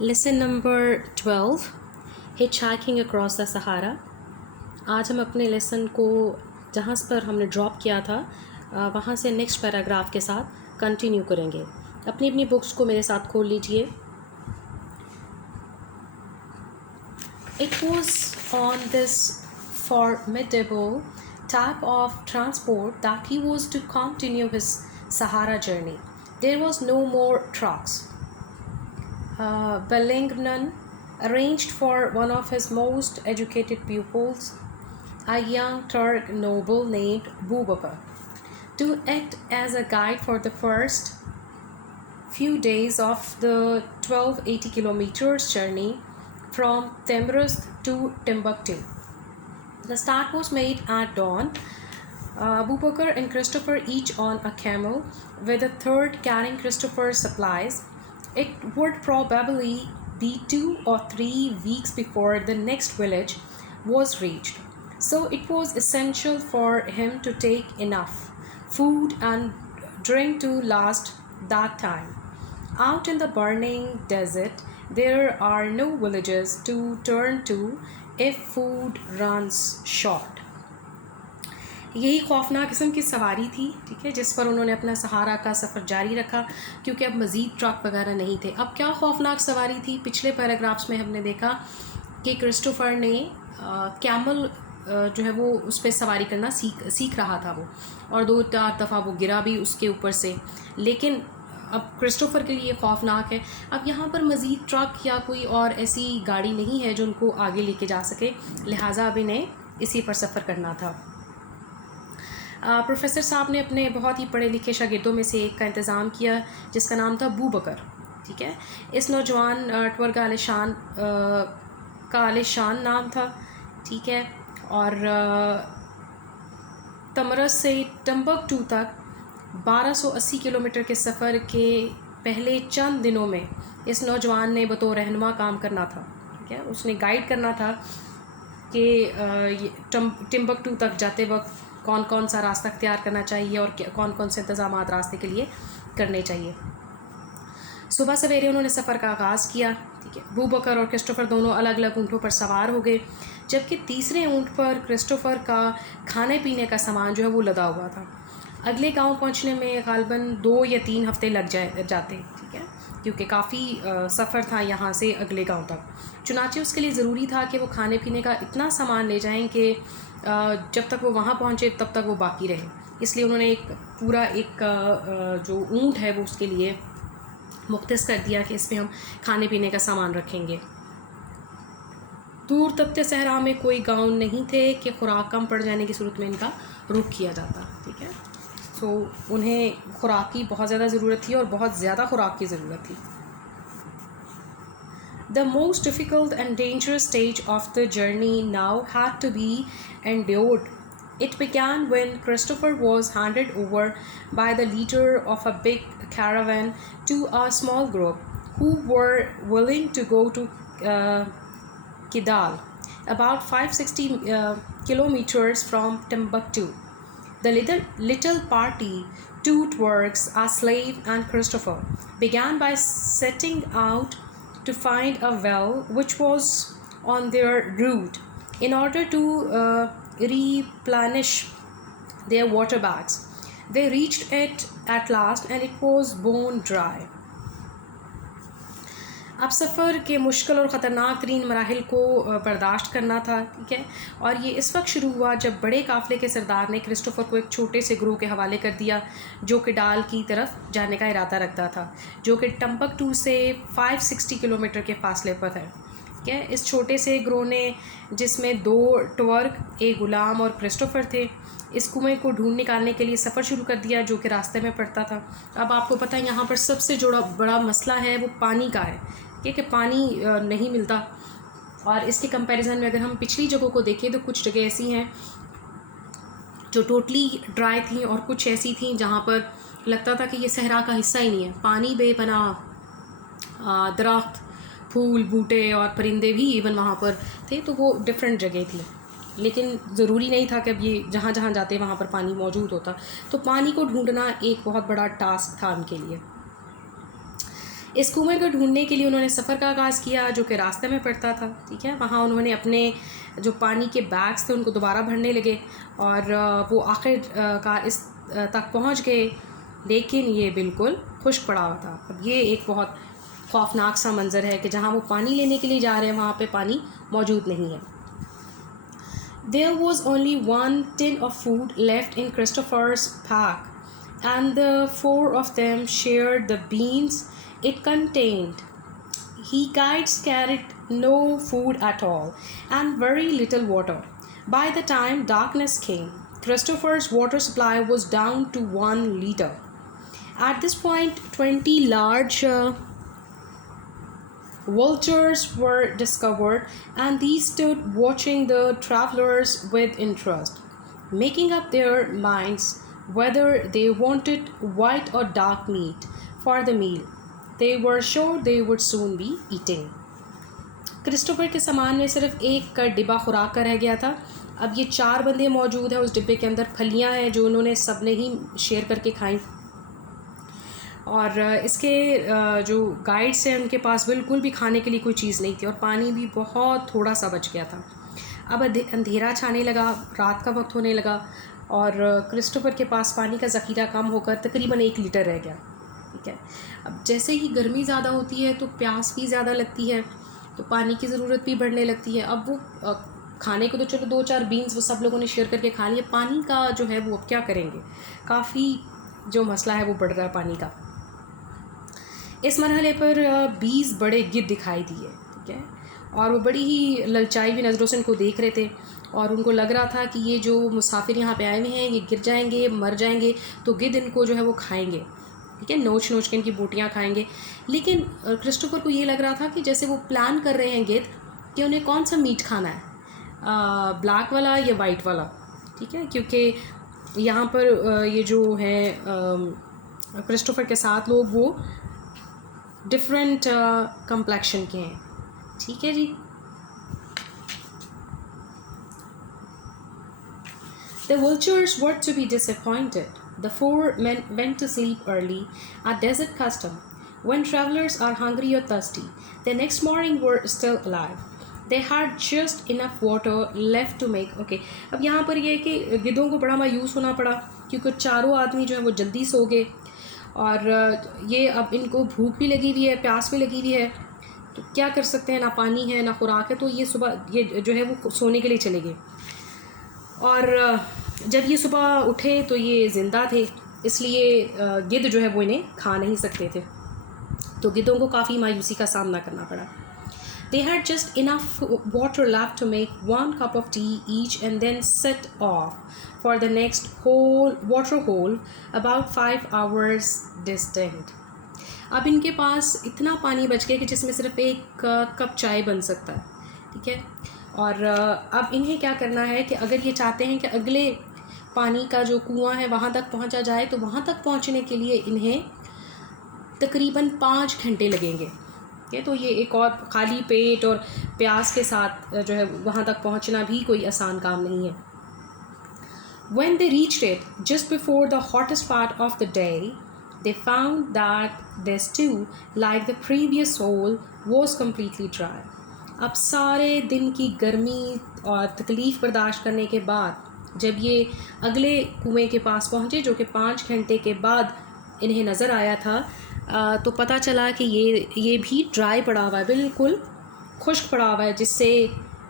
Lesson number 12 hitchhiking across the Sahara. आज हम अपने लेसन को जहाँ पर हमने ड्रॉप किया था वहाँ से नेक्स्ट पैराग्राफ के साथ कंटिन्यू करेंगे। अपनी अपनी बुक्स को मेरे साथ खोल लीजिए। It was on this formidable type of transport that he was to continue his Sahara journey. There was no more trucks. Bellingham arranged for one of his most educated pupils, a young Turk noble named Bubakar, to act as a guide for the first few days of the 1280 kilometers journey from Tabriz to Timbuktu. The start was made at dawn. Bubakar and Christopher each on a camel, with a third carrying Christopher's supplies. It would probably be 2 or 3 weeks before the next village was reached, so it was essential for him to take enough food and drink to last that time. Out in the burning desert, there are no villages to turn to if food runs short. यही खौफनाक किस्म की सवारी थी, ठीक है, जिस पर उन्होंने अपना सहारा का सफ़र जारी रखा क्योंकि अब मज़ीद ट्रक वगैरह नहीं थे। अब क्या खौफनाक सवारी थी? पिछले पैराग्राफ्स में हमने देखा कि क्रिस्टोफर ने कैमल जो है वो उस पर सवारी करना सीख रहा था वो, और 2-4 दफ़ा वो गिरा भी उसके ऊपर से, लेकिन अब क्रिस्टोफर के लिए खौफनाक है। अब यहाँ पर मज़ीद ट्रक या कोई और ऐसी गाड़ी नहीं है जो उनको आगे लेके जा सके, लिहाजा अब इन्हें इसी पर सफ़र करना था। प्रोफेसर साहब ने अपने बहुत ही पढ़े लिखे शागिर्दों में से एक का इंतज़ाम किया जिसका नाम था बूबकर, ठीक है। इस नौजवान टवर का आलिशान नाम था, ठीक है, और तमरस से टम्बकटू तक 1280 किलोमीटर के सफ़र के पहले चंद दिनों में इस नौजवान ने बतौर रहनुमा काम करना था, ठीक है। उसने गाइड करना था कि टिम्बकटू तक जाते वक्त कौन कौन सा रास्ता अख्तियार करना चाहिए और कौन कौन से इंतज़ाम रास्ते के लिए करने चाहिए। सुबह सवेरे उन्होंने सफ़र का आगाज़ किया, ठीक है। बूबकर और क्रिस्टोफर दोनों अलग अलग ऊँटों पर सवार हो गए, जबकि तीसरे ऊँट पर क्रिस्टोफर का खाने पीने का सामान जो है वो लदा हुआ था। अगले गांव पहुंचने में ग़ालिबन 2 या 3 हफ़्ते लग जाते, ठीक है, क्योंकि काफ़ी सफ़र था यहाँ से अगले गांव तक। चुनांचे उसके लिए ज़रूरी था कि वो खाने पीने का इतना सामान ले जाएं कि जब तक वो वहाँ पहुँचे तब तक वो बाकी रहे। इसलिए उन्होंने एक जो ऊँट है वो उसके लिए मुख्तस कर दिया कि इसमें हम खाने पीने का सामान रखेंगे। दूर तपते सहरा में कोई गांव नहीं थे कि खुराक कम पड़ जाने की सूरत में इनका रुख किया जाता, ठीक है। तो उन्हें खुराक की बहुत ज़्यादा ज़रूरत थी और बहुत ज़्यादा खुराक की ज़रूरत थी। The most difficult and dangerous stage of the journey now had to be endured. It began when Christopher was handed over by the leader of a big caravan to a small group who were willing to go to Kidal, about 560 kilometers from Timbuktu. The little party, 2 Turks, a slave, and Christopher, began by setting out to find a well which was on their route in order to replenish their water bags. They reached it at last and it was bone dry. अब सफ़र के मुश्किल और ख़तरनाक तरीन मराहिल को बर्दाश्त करना था, ठीक है, और ये इस वक्त शुरू हुआ जब बड़े काफ़िले के सरदार ने क्रिस्टोफर को एक छोटे से ग्रोह के हवाले कर दिया जो कि डाल की तरफ जाने का इरादा रखता था, जो कि टम्बकटू से 560 किलोमीटर के फासले पर है, ठीक है। इस छोटे से ग्रोह ने, जिसमें 2 टवर्क, एक गुलाम और क्रिस्टोफर थे, इस कुएं को ढूंढ निकालने के लिए सफ़र शुरू कर दिया जो कि रास्ते में पड़ता था। अब आपको पता है यहाँ पर सबसे जो बड़ा मसला है वो पानी का है, कि पानी नहीं मिलता। और इसके कंपैरिजन में अगर हम पिछली जगहों को देखें तो कुछ जगह ऐसी हैं जो टोटली ड्राई थी और कुछ ऐसी थी जहाँ पर लगता था कि ये सहरा का हिस्सा ही नहीं है, पानी बेपनाह, दरख्त, फूल, बूटे और परिंदे भी इवन वहाँ पर थे, तो वो डिफरेंट जगह थी। लेकिन ज़रूरी नहीं था कि अब ये जहाँ जहाँ जाते वहाँ पर पानी मौजूद होता, तो पानी को ढूंढना एक बहुत बड़ा टास्क था उनके लिए। इस कुएं को ढूंढने के लिए उन्होंने सफ़र का आगाज़ किया, जो कि रास्ते में पड़ता था। ठीक है, वहाँ उन्होंने अपने जो पानी के बैग्स थे उनको दोबारा भरने लगे और वो आखिर का इस तक पहुँच गए, लेकिन ये बिल्कुल खुश्क पड़ा हुआ था। अब ये एक बहुत खौफनाक सा मंज़र है कि जहाँ वो पानी लेने के लिए जा रहे हैं वहाँ पे पानी मौजूद नहीं है। There was only one tin of food left in Christopher's pack, and the four of them shared the beans it contained. He guides carried no food at all, and very little water. By the time darkness came, Christopher's water supply was down to 1 liter. At this point, 20 large vultures were discovered, and these stood watching the travelers with interest, making up their minds whether they wanted white or dark meat for the meal. They were sure they would soon be eating. Christopher के सामान में सिर्फ एक डिब्बा खुराक का रह गया था। अब ये 4 बंदे मौजूद हैं उस डिब्बे के अंदर। फलियां हैं जो उन्होंने सब ने ही शेयर करके खाई, और इसके जो गाइड्स हैं उनके पास बिल्कुल भी खाने के लिए कोई चीज़ नहीं थी, और पानी भी बहुत थोड़ा सा बच गया था। अब अंधेरा छाने लगा, रात का वक्त होने लगा, और क्रिस्टोफर के पास पानी का ज़ख़ीरा कम होकर तकरीबन 1 लीटर रह गया। ठीक है, अब जैसे ही गर्मी ज़्यादा होती है तो प्यास भी ज़्यादा लगती है, तो पानी की ज़रूरत भी बढ़ने लगती है। अब वो खाने को तो चलो 2-4 बीन्स वो सब लोगों ने शेयर करके खा लिए, पानी का जो है वो अब क्या करेंगे, काफ़ी जो मसला है वो बढ़ रहा है पानी का। इस मरहले पर 20 बड़े गिद्ध दिखाई दिए। ठीक है, और वो बड़ी ही ललचाई हुई नज़रों से उनको देख रहे थे, और उनको लग रहा था कि ये जो मुसाफिर यहाँ पे आए हुए हैं ये गिर जाएंगे, मर जाएंगे, तो गिद्ध इनको जो है वो खाएंगे। ठीक है, नोच नोच के इनकी बोटियाँ खाएंगे। लेकिन क्रिस्टोफर को ये लग रहा था कि जैसे वो प्लान कर रहे हैं गिद्ध कि उन्हें कौन सा मीट खाना है, ब्लैक वाला या वाइट वाला। ठीक है, क्योंकि यहाँ पर ये जो है क्रिस्टोफर के साथ लोग वो डिफरेंट कंप्लेक्शन के हैं। ठीक है जी। The vultures were to be disappointed. The 4 men went to sleep early, a desert custom. When travelers are hungry or thirsty, the next morning were still alive. They had just enough water left to make. Okay, अब यहाँ पर ये है कि गिद्धों को बड़ा मायूस होना पड़ा, क्योंकि चारों आदमी जो है वो जल्दी सो गए, और ये अब इनको भूख भी लगी हुई है, प्यास भी लगी हुई है, तो क्या कर सकते हैं, ना पानी है ना खुराक है। तो ये सुबह ये जो है वो सोने के लिए चले गए, और जब ये सुबह उठे तो ये ज़िंदा थे, इसलिए गिद्ध जो है वो इन्हें खा नहीं सकते थे, तो गिद्धों को काफ़ी मायूसी का सामना करना पड़ा। They had just enough water left to make 1 cup of tea each and then set off for the next water hole about 5 hours distant. अब इनके पास इतना पानी बच गया कि जिसमें सिर्फ 1 कप चाय बन सकता है। ठीक है, और अब इन्हें क्या करना है कि अगर ये चाहते हैं कि अगले पानी का जो कुआं है वहाँ तक पहुँचा जाए, तो वहाँ तक पहुँचने के लिए इन्हें तकरीबन 5 घंटे लगेंगे। तो ये एक और खाली पेट और प्यास के साथ जो है वहाँ तक पहुँचना भी कोई आसान काम नहीं है। When they reached it, just before the hottest part of the day, they found that their stew, like the previous hole, was completely dry. अब सारे दिन की गर्मी और तकलीफ़ बर्दाश्त करने के बाद जब ये अगले कुएं के पास पहुँचे, जो कि 5 घंटे के बाद इन्हें नज़र आया था, तो पता चला कि ये भी ड्राई पड़ा हुआ है, बिल्कुल खुश्क पड़ा हुआ है, जिससे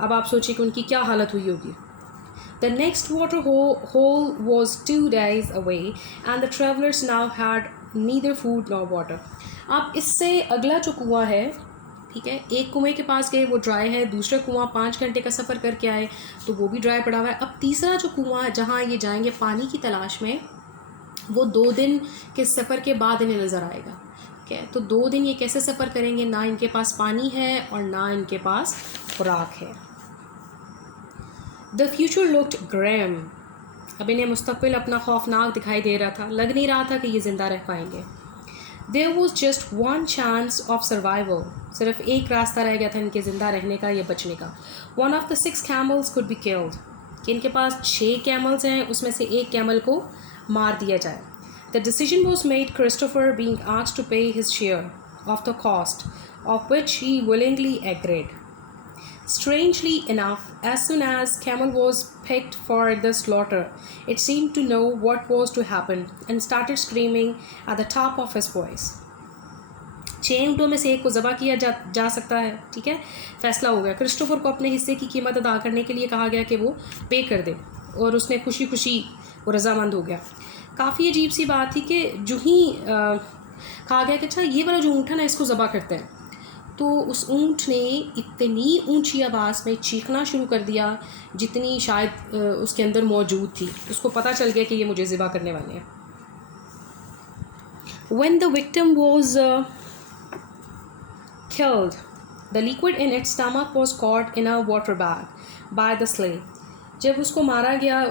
अब आप सोचिए कि उनकी क्या हालत हुई होगी। The next water hole was 2 days away, and the travelers now had neither food nor water. अब इससे अगला जो कुआं है, ठीक है, एक कुएं के पास गए वो ड्राई है, दूसरा कुआं 5 घंटे का सफ़र करके आए तो वो भी ड्राई पड़ा हुआ है। अब तीसरा जो कुआं जहाँ ये जाएंगे पानी की तलाश में, वो 2 दिन के सफ़र के बाद इन्हें नज़र आएगा। ठीक है, तो 2 दिन ये कैसे सफ़र करेंगे, ना इनके पास पानी है और ना इनके पास खुराक है। The future looked grim. अब इन्हें मुस्तकबिल अपना खौफनाक दिखाई दे रहा था, लग नहीं रहा था कि ये ज़िंदा रह पाएंगे। There was just 1 chance of survival. सिर्फ एक रास्ता रह गया था इनके ज़िंदा रहने का या बचने का। 1 of the 6 camels could be killed, कि इनके पास 6 कैमल्स हैं, उसमें से एक कैमल को मार दिया जाए। The decision was made, Christopher being asked to pay his share, of the cost, of which he willingly agreed. Strangely enough, as soon as Camel was picked for the slaughter, it seemed to know what was to happen and started screaming at the top of his voice. 6 ऊँटों में से एक को ज़बह किया जा सकता है, ठीक है, फैसला हो गया। क्रिस्टोफर को अपने हिस्से की कीमत अदा करने के लिए कहा गया कि वो पे कर दे, और उसने खुशी खुशी वो रजामंद हो गया। काफ़ी अजीब सी बात थी कि जो ही कहा गया कि अच्छा ये वाला जो ऊँट है ना इसको ज़बह करते हैं, तो उस ऊँट ने इतनी ऊंची आवाज़ में चीखना शुरू कर दिया जितनी शायद उसके अंदर मौजूद थी। उसको पता चल गया कि ये मुझे ज़िबा करने वाले हैं। When the victim was killed, the liquid in its stomach was caught in a water bag by the slave. जब उसको मारा गया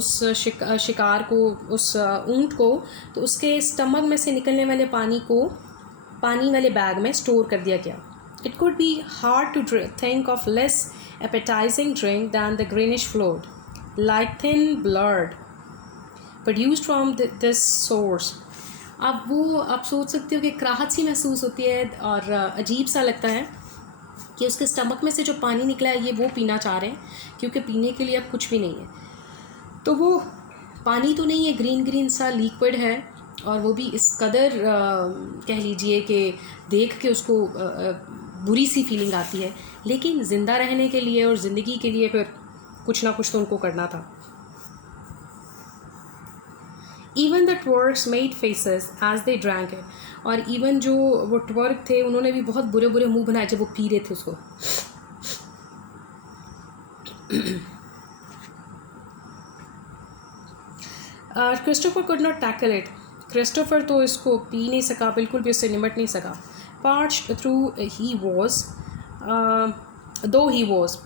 उस शिकार को, उस ऊँट को, तो उसके स्टमक में से निकलने वाले पानी को पानी वाले बैग में स्टोर कर दिया गया। It could be hard to think of less appetizing drink than the greenish fluid, like thin blood, produced from this source. अब वो आप सोच सकते हो कि कराहत सी महसूस होती है और अजीब सा लगता है कि उसके स्टमक में से जो पानी निकला है ये वो पीना चाह रहे हैं, क्योंकि पीने के लिए अब कुछ भी नहीं है। तो वो पानी तो नहीं है, ग्रीन ग्रीन सा लिक्विड है, और वो भी इस कदर कह लीजिए कि देख के उसको बुरी सी फीलिंग आती है, लेकिन ज़िंदा रहने के लिए और ज़िंदगी के लिए फिर कुछ ना कुछ तो उनको करना था। Even the twerks made faces as they drank it. और इवन जो वो ट्वर्क थे उन्होंने भी बहुत बुरे बुरे मुंह बनाए जब वो पी रहे थे उसको। Christopher could not tackle it. Christopher तो इसको पी नहीं सका, बिल्कुल भी उससे निमट नहीं सका। Parched through he was, though he was,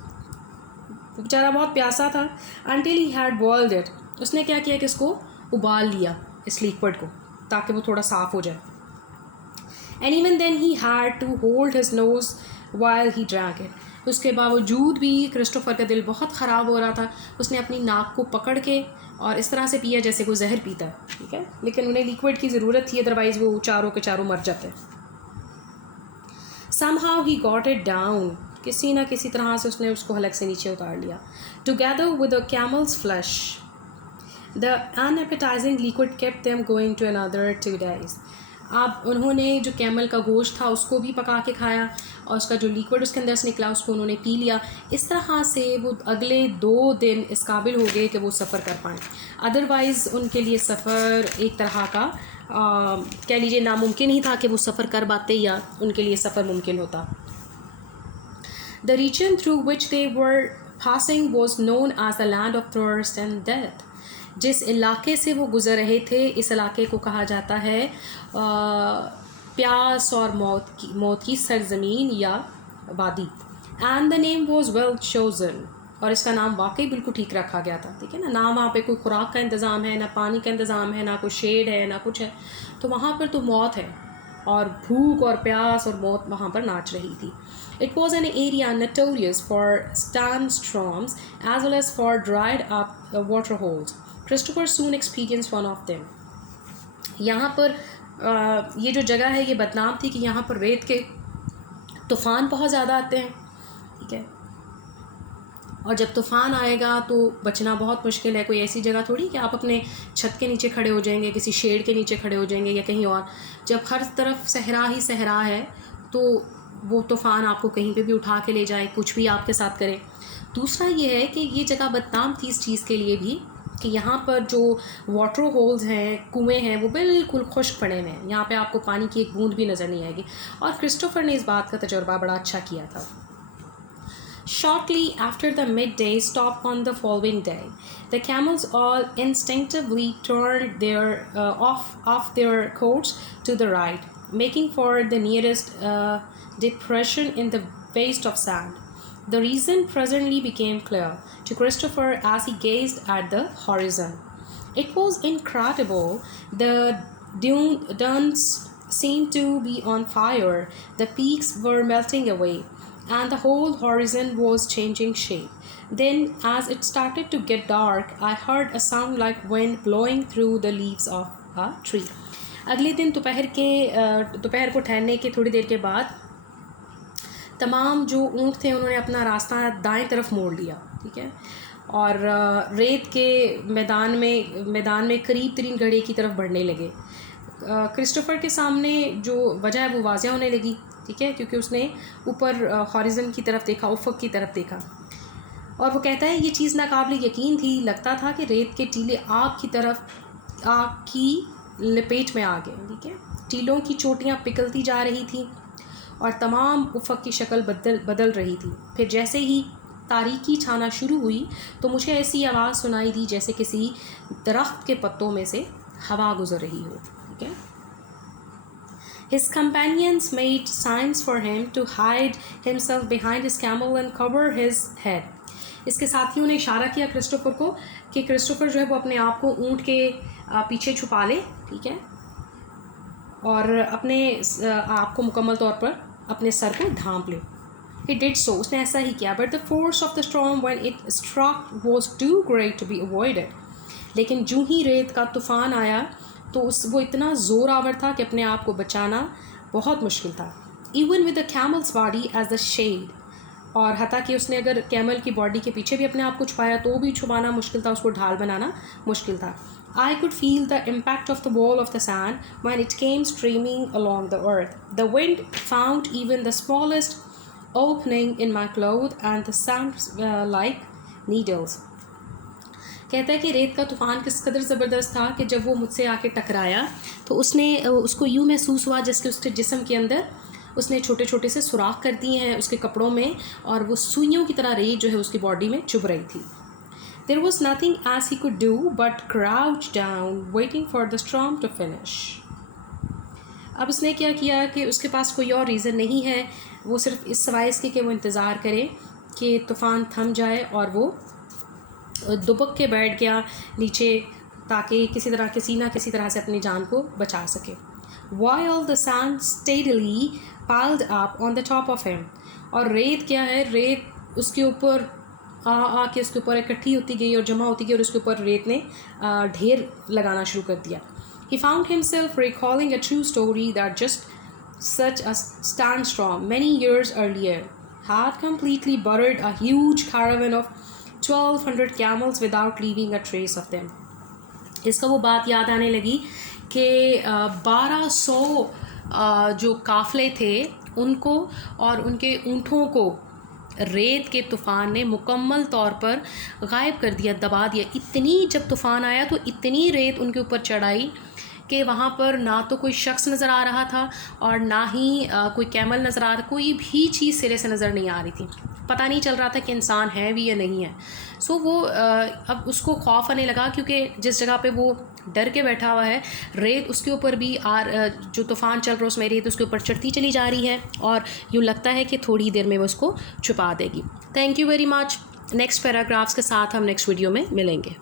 बेचारा बहुत प्यासा था। Until he had boiled it. उसने क्या किया कि इसको उबाल लिया, इस लिक्विड को, ताकि वो थोड़ा साफ़ हो जाए। And even then he had to hold his nose while he drank it. उसके बावजूद भी क्रिस्टोफर का दिल बहुत ख़राब हो रहा था। उसने अपनी नाक को पकड़ के और इस तरह से पिया जैसे कोई जहर पीता है, ठीक है, लेकिन उन्हें लिक्विड की ज़रूरत थी, अदरवाइज़ वो चारों के चारों मर जाते। Somehow he got it down. किसी ना किसी तरह से उसने उसको हलक से नीचे उतार लिया। Together with the camel's flesh, the unappetizing liquid kept them going to another 2 days. अब उन्होंने जो कैमल का गोश्त था उसको भी पका के खाया, और उसका जो लिक्विड उसके अंदर से निकला उसको उन्होंने पी लिया। इस तरह से वो अगले 2 दिन इस काबिल हो गए कि वो सफ़र कर पाएँ। अदरवाइज़ उनके लिए सफ़र एक तरह का कह लीजिए नामुमकिन ही था कि वो सफ़र कर पाते या उनके लिए सफ़र मुमकिन होता। The region through which they were passing was known as the land of thirst and death. जिस इलाके से वो गुज़र रहे थे इस इलाके को कहा जाता है प्यास और मौत की सरज़मीन या वादी। And the name was well chosen, और इसका नाम वाकई बिल्कुल ठीक रखा गया था, ठीक है ना। ना वहाँ पे कोई खुराक का इंतज़ाम है, ना पानी का इंतज़ाम है, ना कोई शेड है, ना कुछ है, तो वहाँ पर तो मौत है, और भूख और प्यास और मौत वहाँ पर नाच रही थी। It was an area notorious for sandstorms as well as for dried up water holes. Christopher soon experienced one of them. यहाँ पर ये जो जगह है ये बदनाम थी कि यहाँ पर रेत के तूफ़ान बहुत ज़्यादा आते हैं, ठीक है, और जब तूफ़ान आएगा तो बचना बहुत मुश्किल है। कोई ऐसी जगह थोड़ी कि आप अपने छत के नीचे खड़े हो जाएंगे, किसी शेड के नीचे खड़े हो जाएंगे या कहीं और। जब हर तरफ सहरा ही सहरा है तो वो तूफ़ान आपको कहीं पे भी उठा के ले जाए, कुछ भी आपके साथ करे। दूसरा ये है कि ये जगह बदनाम थी इस चीज़ के लिए भी कि यहाँ पर जो वाटर होल्स हैं, कुएँ हैं, वो बिल्कुल खुश्क पड़े हुए हैं, यहाँ पे आपको पानी की एक बूंद भी नज़र नहीं आएगी। और क्रिस्टोफर ने इस बात का तजुर्बा बड़ा अच्छा किया था। Shortly after the midday stop on the following day, the camels all instinctively turned their off their course to the right, making for the nearest depression in the waste of sand. The reason presently became clear to Christopher as he gazed at the horizon. It was incredible. The dunes seemed to be on fire. The peaks were melting away, and the whole horizon was changing shape. Then, as it started to get dark, I heard a sound like wind blowing through the leaves of a tree. अगले दिन दोपहर को ठहरने के थोड़ी देर के बाद तमाम जो ऊँट थे उन्होंने अपना रास्ता दाएं तरफ मोड़ लिया, ठीक है, और रेत के मैदान में करीब तरीन गड्ढे की तरफ बढ़ने लगे। क्रिस्टोफर के सामने जो वजह है वो वाज़ह होने लगी, ठीक है, क्योंकि उसने ऊपर हॉरिज़न की तरफ देखा, उफ़क़ की तरफ देखा, और वो कहता है ये चीज़ नाकाबिल यकीन थी, लगता था कि रेत के टीले आग की लपेट में आ गए, ठीक है। टीलों की चोटियाँ पिघलती जा रही थी और तमाम उफ़क़ की शक्ल बदल रही थी। फिर जैसे ही तारीकी छाना शुरू हुई तो मुझे ऐसी आवाज़ सुनाई दी जैसे किसी दरख्त के पत्तों में से हवा गुजर रही हो, ठीक है। His companions made signs for him to hide himself behind his camel and cover his head. इसके साथियों ने इशारा किया क्रिस्टोफर को कि क्रिस्टोफर जो है वो अपने आप को ऊँट के पीछे छुपा ले, ठीक है, और अपने आप को मुकम्मल तौर पर अपने सर को ढांप ले। He did so, उसने ऐसा ही किया, but the force of the storm when it struck was too great to be avoided. लेकिन जूँ ही रेत का तूफ़ान आया तो वो इतना ज़ोर आवर था कि अपने आप को बचाना बहुत मुश्किल था। Even with the camel's body as the shade, और हता कि उसने अगर कैमल की बॉडी के पीछे भी अपने आप को छुपाया तो भी छुपाना मुश्किल था, उसको ढाल बनाना मुश्किल था। I could feel the impact of the wall of the sand when it came streaming along the earth. The wind found even the smallest opening in my clothes and the sounds like needles. कहता है कि रेत का तूफ़ान किस कदर ज़बरदस्त था कि जब वो मुझसे आके टकराया तो उसको यूँ महसूस हुआ जैसे उसके जिस्म के अंदर उसने छोटे छोटे से सुराख कर दिए हैं उसके कपड़ों में, और वो सुइयों की तरह रेत जो है उसकी बॉडी में चुभ रही थी। There was nothing else he could do but crouch down waiting for the storm to finish. अब उसने क्या किया कि उसके पास कोई और रीज़न नहीं है, वो सिर्फ इस सवाए इसके कि वो इंतज़ार करे कि तूफ़ान थम जाए और वो दुबक के बैठ गया नीचे ताकि किसी तरह से अपनी जान को बचा सके। While the sand steadily piled up on the top of him, और रेत क्या है, रेत उसके ऊपर आके उसके ऊपर इकट्ठी होती गई और जमा होती गई और उसके ऊपर रेत ने ढेर लगाना शुरू कर दिया। He found himself recalling a true story that just such a sandstorm many years earlier had completely buried a huge caravan of 1200 camels without leaving a trace of them. इसका वो बात याद आने लगी कि 1200 जो काफ़िले थे उनको और उनके ऊँटों को रेत के तूफ़ान ने मुकम्मल तौर पर गायब कर दिया, दबा दिया। इतनी जब तूफ़ान आया तो इतनी रेत उनके ऊपर चढ़ाई कि वहाँ पर ना तो कोई शख्स नज़र आ रहा था और ना ही कोई कैमल नज़र आ रहा, कोई भी चीज़ सिरे से नज़र नहीं आ रही थी, पता नहीं चल रहा था कि इंसान है भी या नहीं है। सो वो अब उसको खौफ आने लगा क्योंकि जिस जगह पे वो डर के बैठा हुआ है रेत उसके ऊपर भी जो तूफ़ान चल रहा है उसमें रेत उसके ऊपर चढ़ती चली जा रही है और यूँ लगता है कि थोड़ी देर में वो उसको छुपा देगी। Thank you very much. Next paragraphs के साथ हम नेक्स्ट वीडियो में मिलेंगे।